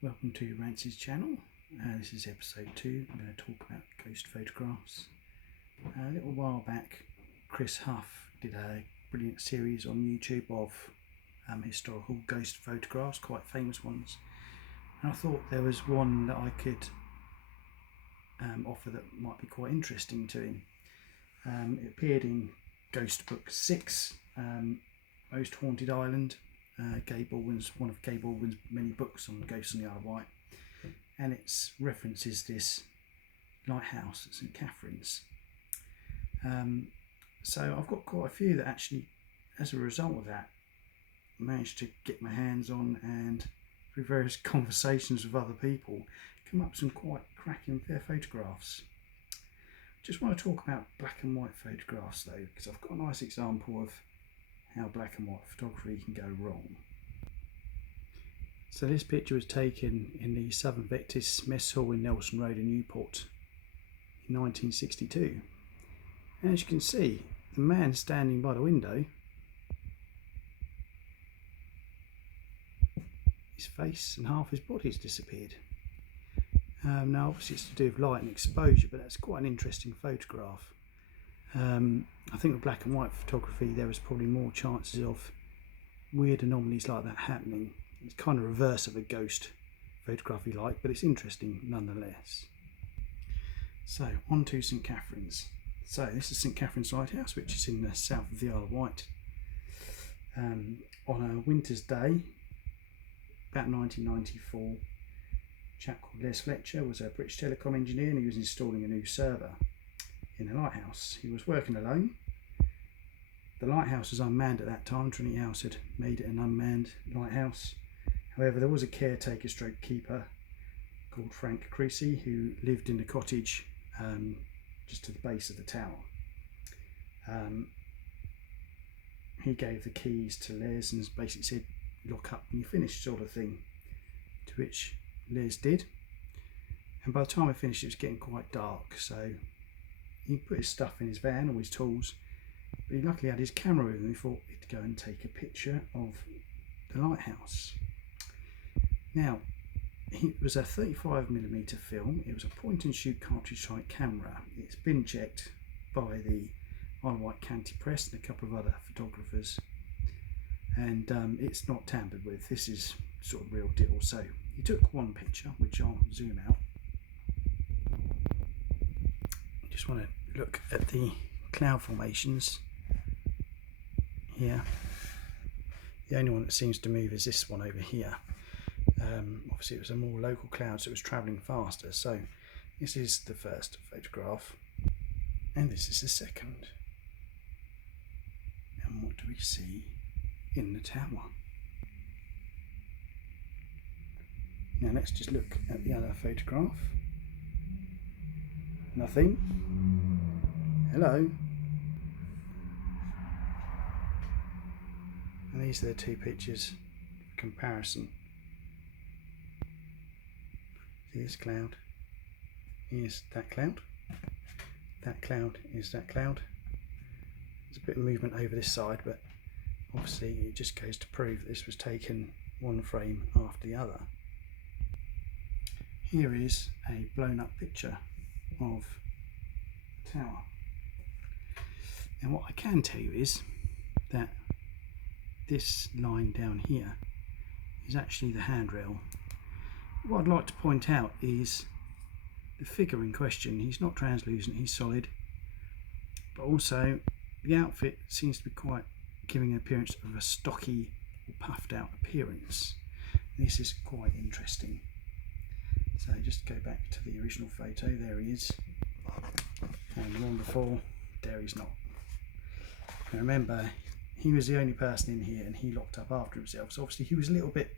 Welcome to Rancy's channel. This is episode 2. I'm going to talk about ghost photographs. A little while back, Chris Huff did a brilliant series on YouTube of historical ghost photographs, quite famous ones. And I thought there was one that I could offer that might be quite interesting to him. It appeared in Ghost Book 6, Most Haunted Island. Gay Baldwin's, one of Gay Baldwin's many books on ghosts on the Isle of Wight, and it references this lighthouse at St Catherine's. So I've got quite a few that actually, as a result of that, managed to get my hands on, and through various conversations with other people, come up with some quite cracking photographs. Just want to talk about black and white photographs though, because I've got a nice example of how black and white photography can go wrong. So this picture was taken in the Southern Baptist Mess Hall in Nelson Road in Newport in 1962. And as you can see, the man standing by the window, his face and half his body has disappeared. Now obviously it's to do with light and exposure, but that's quite an interesting photograph. I think with black and white photography there is probably more chances of weird anomalies like that happening. It's kind of reverse of a ghost photograph you like, but it's interesting nonetheless. So on to St Catherine's. So this is St Catherine's Lighthouse, which is in the south of the Isle of Wight. On a winter's day, about 1994, a chap called Les Fletcher was a British Telecom engineer, and he was installing a new server in the lighthouse. He was working alone. The lighthouse was unmanned at that time. Trinity House had made it an unmanned lighthouse. However, there was a caretaker stroke keeper called Frank Creasy who lived in the cottage just to the base of the tower. He gave the keys to Les and basically said, lock up when you finish, sort of thing, to which Les did. And by the time I finished, it was getting quite dark, so he put his stuff in his van, all his tools, but he luckily had his camera with him. He thought he'd go and take a picture of the lighthouse. Now, it was a 35mm film. It was a point and shoot cartridge type camera. It's been checked by the Isle of Wight County Press and a couple of other photographers, and it's not tampered with. This is sort of real deal. So he took one picture, which I'll zoom out. Just want to look at the cloud formations here. The only one that seems to move is this one over here. Obviously it was a more local cloud, so it was travelling faster. So this is the first photograph, and this is the second. And what do we see in the tower? Now let's just look at the other photograph. Nothing. Hello. And these are the two pictures for comparison. See this cloud? Here's that cloud. That cloud is that cloud. There's a bit of movement over this side, but obviously it just goes to prove that this was taken one frame after the other. Here is a blown up picture of the tower. And what I can tell you is that this line down here is actually the handrail. What I'd like to point out is the figure in question. He's not translucent, he's solid, but also the outfit seems to be quite giving an appearance of a stocky or puffed out appearance. This is quite interesting. So just go back to the original photo. There he is, and the one before, there he's not. Now remember, he was the only person in here and he locked up after himself, so obviously he was a little bit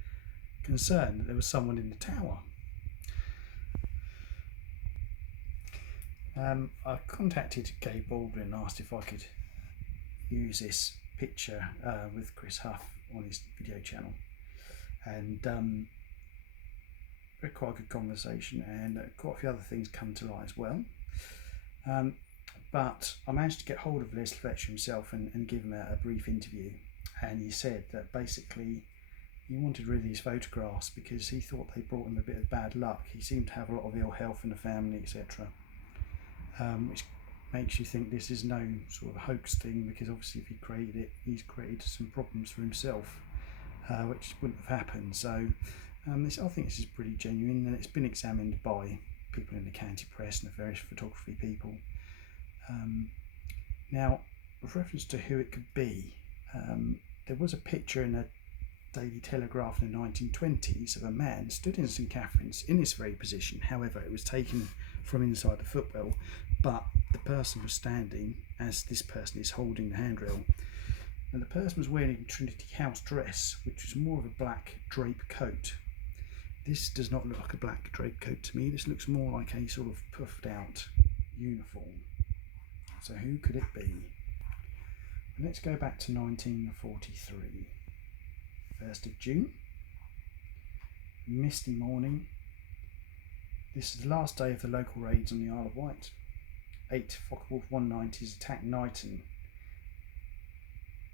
concerned that there was someone in the tower. I contacted Gay Baldwin and asked if I could use this picture with Chris Huff on his video channel, and we had quite a good conversation, and quite a few other things come to light as well. But I managed to get hold of Les Fletcher himself and give him a brief interview, and he said that basically he wanted rid of these photographs because he thought they brought him a bit of bad luck. He seemed to have a lot of ill health in the family, etc. Which makes you think this is no sort of hoax thing, because obviously if he created it, he's created some problems for himself, which wouldn't have happened. So I think this is pretty genuine, and it's been examined by people in the county press and the various photography people. Now, with reference to who it could be, there was a picture in a Daily Telegraph in the 1920s of a man stood in St Catherine's in this very position. However, it was taken from inside the footwell, but the person was standing as this person is holding the handrail. And the person was wearing a Trinity House dress, which was more of a black drape coat. This does not look like a black drape coat to me. This looks more like a sort of puffed out uniform. So who could it be? Let's go back to 1943. 1st of June. Misty morning. This is the last day of the local raids on the Isle of Wight. 8 Focke-Wulf 190s attacked Knighton.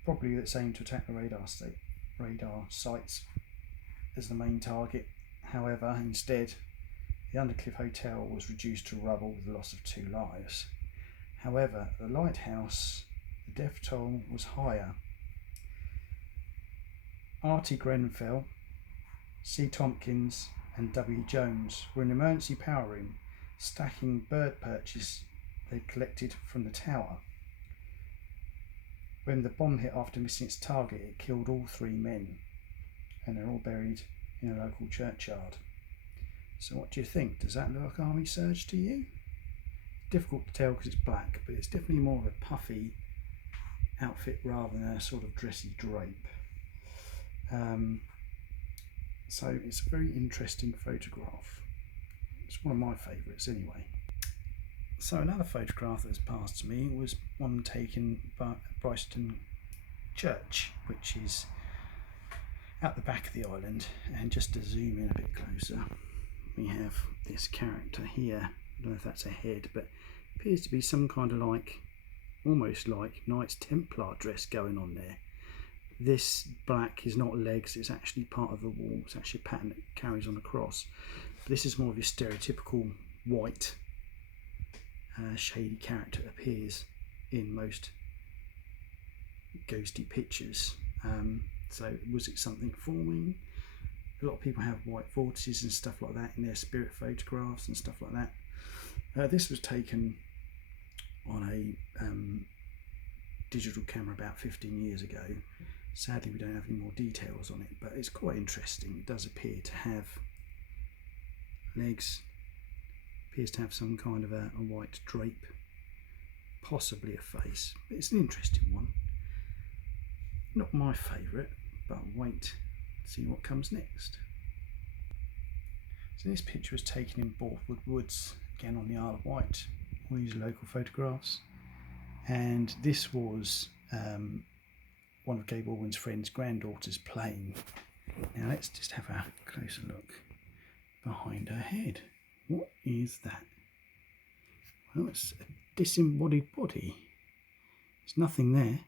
Probably that's aimed to attack the radar sites as the main target. However, instead, the Undercliff Hotel was reduced to rubble with the loss of 2 lives. However, at the lighthouse, the death toll was higher. R.T. Grenfell, C. Tompkins and W. Jones were in the emergency power room stacking bird perches they'd collected from the tower. When the bomb hit after missing its target, it killed all 3 men, and they're all buried in a local churchyard. So what do you think? Does that look like Army Surge to you? Difficult to tell because it's black, but it's definitely more of a puffy outfit rather than a sort of dressy drape. So it's a very interesting photograph. It's one of my favourites anyway. So another photograph that's passed to me was one taken by Bryston Church, which is out the back of the island. And just to zoom in a bit closer, we have this character here. I don't know if that's a head, but appears to be some kind of almost like Knights Templar dress going on there. This black is not legs, it's actually part of the wall. It's actually a pattern that carries on across. But this is more of your stereotypical white shady character that appears in most ghosty pictures. So was it something forming? A lot of people have white vortices and stuff like that in their spirit photographs and stuff like that. This was taken on a digital camera about 15 years ago. Sadly, we don't have any more details on it, but it's quite interesting. It does appear to have legs, appears to have some kind of a white drape, possibly a face. But it's an interesting one. Not my favourite, but wait to see what comes next. So this picture was taken in Borthwood Woods, again on the Isle of Wight. All these local photographs. And this was one of Gabe Baldwin's friend's granddaughters playing. Now let's just have a closer look behind her head. What is that? Well, it's a disembodied body. There's nothing there,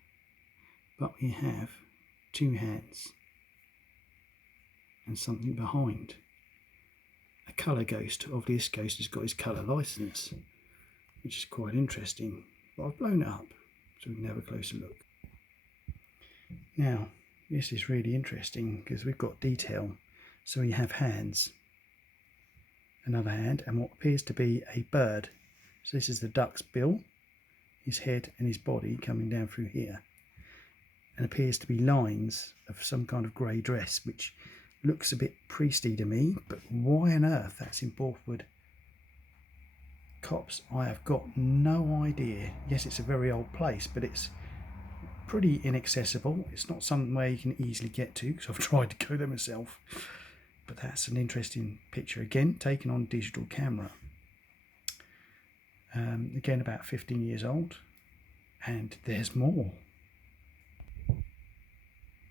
but we have 2 hands and something behind. A colour ghost. Obviously this ghost has got his colour licence, which is quite interesting. But I've blown it up so we can have a closer look. Now, this is really interesting because we've got detail. So we have hands, another hand, and what appears to be a bird. So this is the duck's bill, his head and his body coming down through here. And appears to be lines of some kind of grey dress, which looks a bit priesty to me, but why on earth that's in Borthwood Copse, I have got no idea. Yes, it's a very old place, but it's pretty inaccessible. It's not somewhere you can easily get to, because I've tried to go there myself. But that's an interesting picture, again taken on digital camera. Again about 15 years old, and there's more.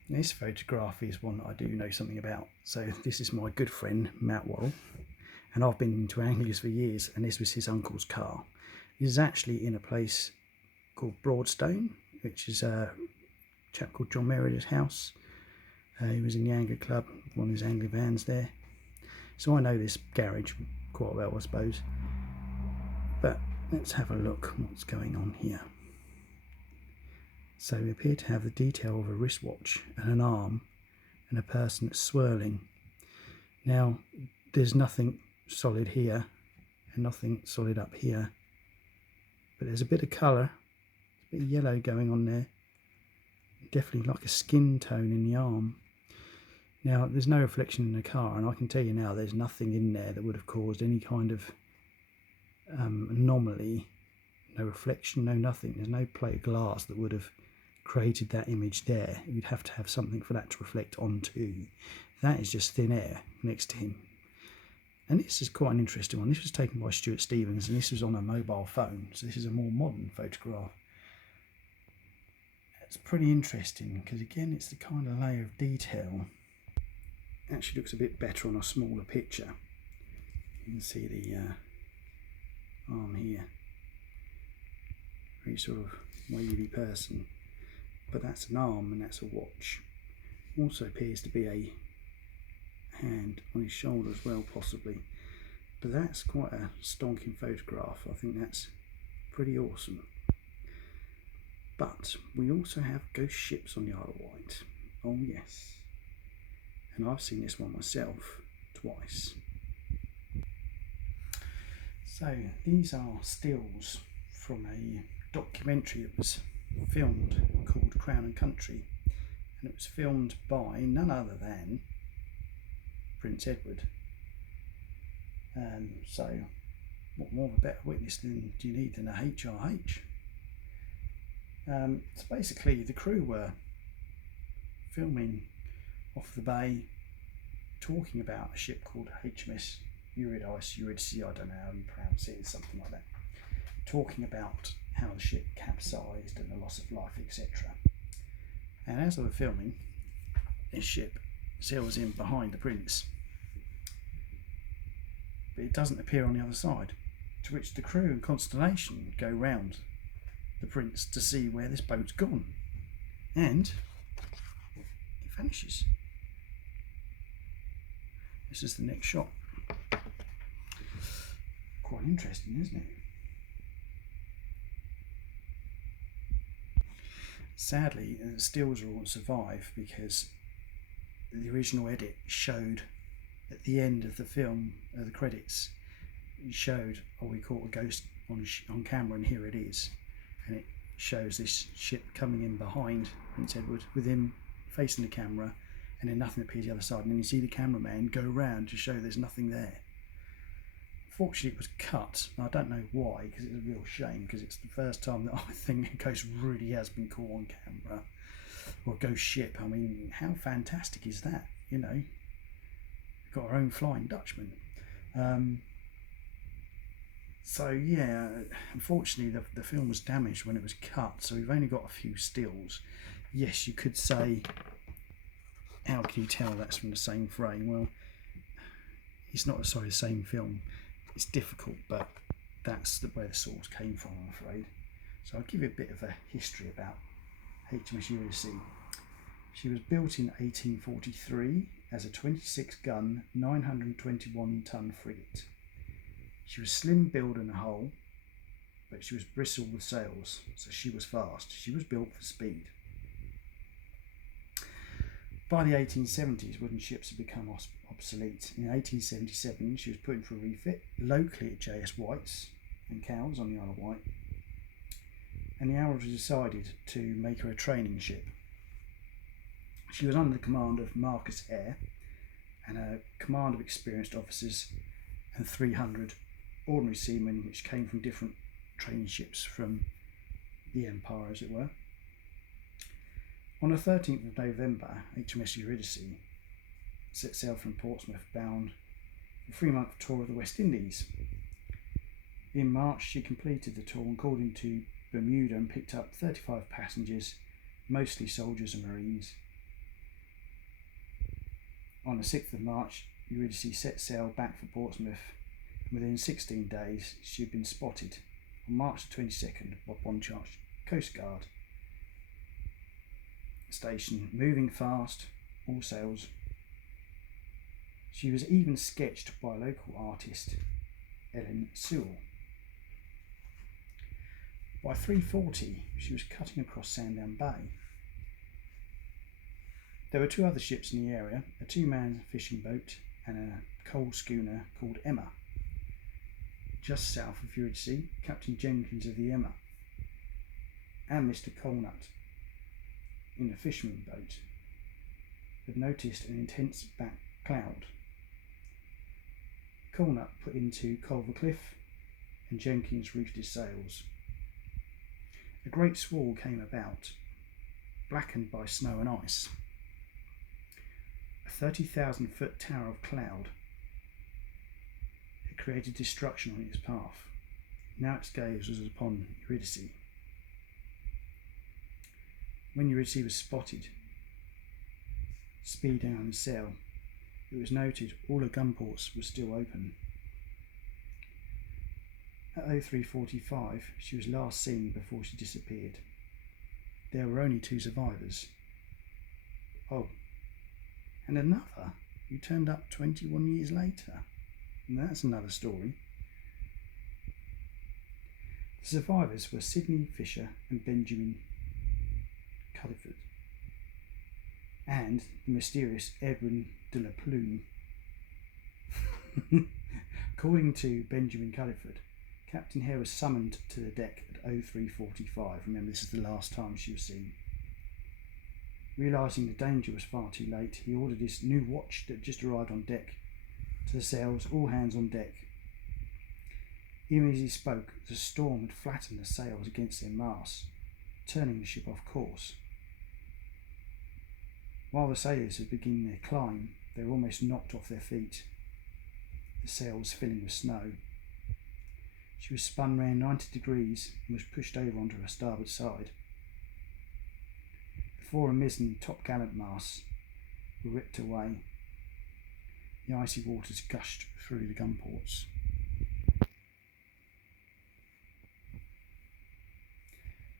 This photograph is one that I do know something about. So this is my good friend Matt Worrell, and I've been into anglers for years, and this was his uncle's car. This is actually in a place called Broadstone, which is a chap called John Meredith's house. He was in the Angler Club, one of his angler vans there. So I know this garage quite well, I suppose. But let's have a look what's going on here. So we appear to have the detail of a wristwatch and an arm and a person that's swirling. Now, there's nothing solid here and nothing solid up here, but there's a bit of colour, a bit of yellow going on there. Definitely like a skin tone in the arm. Now, there's no reflection in the car, and I can tell you now there's nothing in there that would have caused any kind of anomaly. No reflection, no nothing. There's no plate of glass that would have created that image there. You'd have to have something for that to reflect onto. That is just thin air next to him. And this is quite an interesting one. This was taken by Stuart Stevens, and this was on a mobile phone, so this is a more modern photograph. It's pretty interesting because, again, it's the kind of layer of detail. Actually looks a bit better on a smaller picture. You can see the arm here. Very sort of wavy person. But that's an arm and that's a watch. Also appears to be a hand on his shoulder as well, possibly. But that's quite a stonking photograph. I think that's pretty awesome. But we also have ghost ships on the Isle of Wight. Oh yes. And I've seen this one myself twice. So these are stills from a documentary that was filmed called Crown and Country, and it was filmed by none other than Prince Edward. So what more of a better witness than do you need than a HRH? So basically the crew were filming off the bay, talking about a ship called HMS Eurydice, I don't know how you pronounce it, something like that, talking about how the ship capsized and the loss of life, etc. And as they were filming, this ship sails in behind the Prince, but it doesn't appear on the other side, to which the crew in consternation go round the Prince to see where this boat's gone, and it vanishes. This is the next shot. Quite interesting, isn't it? Sadly, the stills won't survive because the original edit showed at the end of the film, the credits, it showed, oh, we caught a ghost on camera, and here it is. And it shows this ship coming in behind Prince Edward with him facing the camera, and then nothing appears the other side, and then you see the cameraman go round to show there's nothing there. Fortunately, it was cut. I don't know why, because it's a real shame, because it's the first time that I think a ghost really has been caught on camera, or a ghost ship. I mean, how fantastic is that? You know, we've got our own Flying Dutchman. So yeah, unfortunately the film was damaged when it was cut, so we've only got a few stills. Yes, you could say, how can you tell that's from the same frame? Well, it's not the same film. It's difficult, but that's where the source came from, I'm afraid. So I'll give you a bit of a history about HMS Eurydice. She was built in 1843 as a 26-gun, 921-ton frigate. She was slim build in the hull, but she was bristle with sails, so she was fast. She was built for speed. By the 1870s, wooden ships had become obsolete. In 1877, she was put in for a refit locally at JS White's and Cowes on the Isle of Wight, and the Admiralty decided to make her a training ship. She was under the command of Marcus Eyre and a command of experienced officers and 300 ordinary seamen, which came from different training ships from the Empire, as it were. On the 13th of November, HMS Eurydice set sail from Portsmouth bound for a 3-month tour of the West Indies. In March, she completed the tour and called into Bermuda and picked up 35 passengers, mostly soldiers and marines. On the 6th of March, Eurydice set sail back for Portsmouth. Within 16 days, she had been spotted on March 22nd by Bonchurch Coast Guard station, moving fast all sails. She was even sketched by local artist Ellen Sewell. By 3:40, she was cutting across Sandown Bay. There were 2 other ships in the area, a 2-man fishing boat and a coal schooner called Emma. Just south of Eurydice, Captain Jenkins of the Emma and Mr. Colnut in a fisherman boat had noticed an intense back cloud. Colnut put into Culver Cliff and Jenkins reefed his sails. A great squall came about, blackened by snow and ice. A 30,000-foot tower of cloud had created destruction on its path. Now its gaze was upon Eurydice. When Eurydice was spotted, speed down and sail, it was noted all her gun ports were still open. At 03:45, she was last seen before she disappeared. There were only 2 survivors. Oh, and another who turned up 21 years later. And that's another story. The survivors were Sidney Fisher and Benjamin Culliford, and the mysterious Edwin de la Plume. According to Benjamin Culliford, Captain Hare was summoned to the deck at 03:45. Remember, this is the last time she was seen. Realising the danger was far too late, he ordered his new watch that just arrived on deck to the sails, all hands on deck. Even as he spoke, the storm had flattened the sails against their masts, turning the ship off course. While the sailors had begun their climb, they were almost knocked off their feet, the sails filling with snow. She was spun round 90 degrees and was pushed over onto her starboard side. The fore and mizzen topgallant masts were ripped away. The icy waters gushed through the gun ports.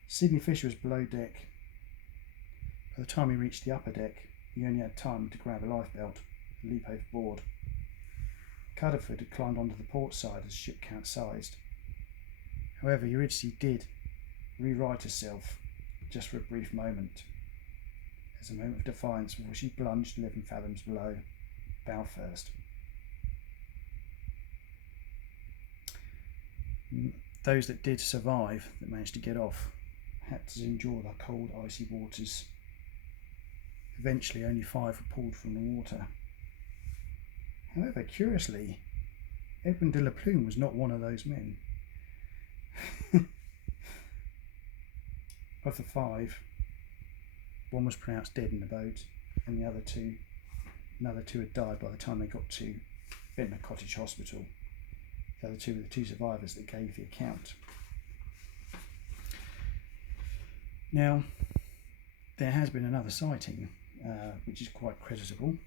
Sidney Fisher was below deck. By the time he reached the upper deck, he only had time to grab a lifebelt and leap overboard. Culliford had climbed onto the port side as the ship capsized. However, Eurydice did rewrite herself just for a brief moment, as a moment of defiance before she plunged 11 fathoms below, bow first. Those that did survive, that managed to get off, had to endure the cold, icy waters. Eventually, only 5 were pulled from the water. However, curiously, Edwin de la Plume was not one of those men. Of the 5, 1 was pronounced dead in the boat, and another two had died by the time they got to Ventnor Cottage Hospital. The other 2 were the 2 survivors that gave the account. Now, there has been another sighting, which is quite creditable.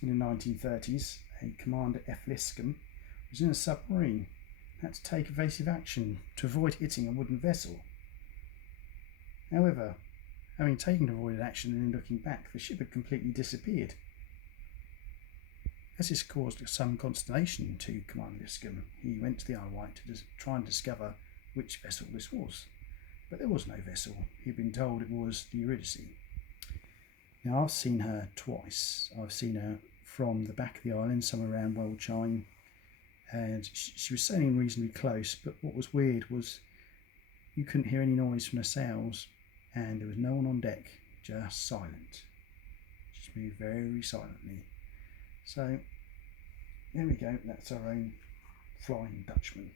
In the 1930s, a Commander F. Liscombe was in a submarine and had to take evasive action to avoid hitting a wooden vessel. However, having taken avoided action and then looking back, the ship had completely disappeared. As this caused some consternation to Commander Liscombe, he went to the Isle of Wight to try and discover which vessel this was. But there was no vessel. He'd been told it was the Eurydice. Now, I've seen her twice. I've seen her from the back of the island, somewhere around Woldchine, and she was sailing reasonably close, but what was weird was you couldn't hear any noise from the sails, and there was no one on deck, just silent. Just moved very silently. So, there we go, that's our own Flying Dutchman.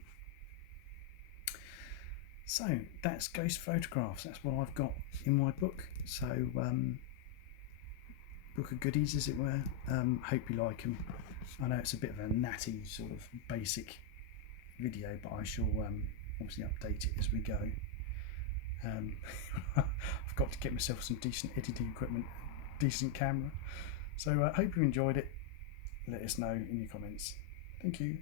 So, that's ghost photographs. That's what I've got in my book. So, book of goodies, as it were. Hope you like them. I know it's a bit of a natty sort of basic video, but I shall obviously update it as we go. I've got to get myself some decent editing equipment, decent camera. So, hope you enjoyed it. Let us know in your comments. Thank you.